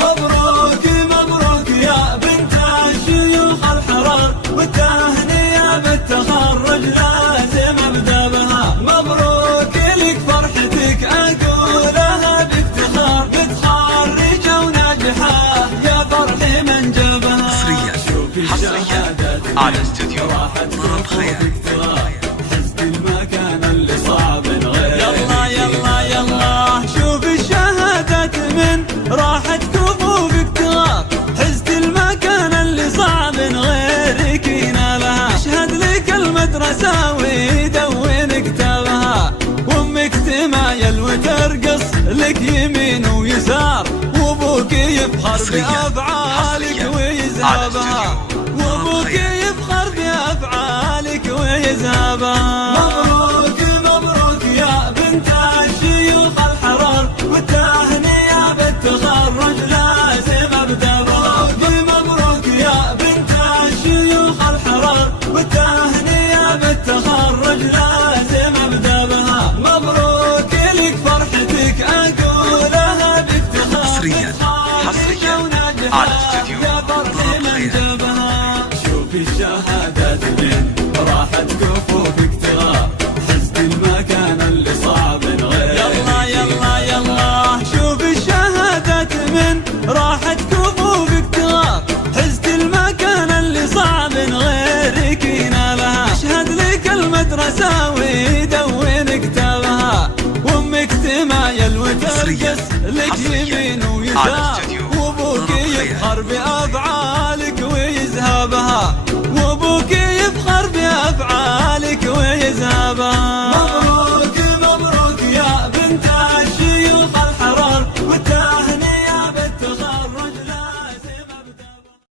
مبروك مبروك يا بنت الشيوخ الحرار، والتهنئة بالتخرج لازم ابدا بها. مبروك لك فرحتك اقولها بافتخار، متخرجة وناجحة يا فرحي من جابها. حصريا على استوديو طرب خيال. حزت المكان اللي صعب غير. يلا يلا يلا شوف الشهادات من راحت كفوفك تغار، حزت المكان اللي صعب غيرك ينالها. اشهد لك المدرسة ويدون كتابها، وامك تمايل وترقص لك يمين ويسار، وابوك يفخر بافعالك ويذهبها، وابوك يفخر بافعالك ويذهبها. مبروك مبروك يا بنت الشيوخ الحرار، والتهنئة بالتخرج لازم ابدا بها. مبروك يا بنت الشيوخ الحرار، والتهنئة بالتخرج لازم ابدا بها. مبروك لك فرحتك اقولها بافتخار، حصريا على استوديو طرب خيال. شوف الشهادات من راحت كفوفك تغار، حزت المكان اللي صعب غير. يلا يلا يلا شوف الشهادات من راحت كفوفك تغار، حزت المكان اللي صعب غيرك ينالها. اشهد لك المدرسة ويدون كتابها، وامك تمايل وترقص لك يمين ويسار، وابوك يفخر بافعالك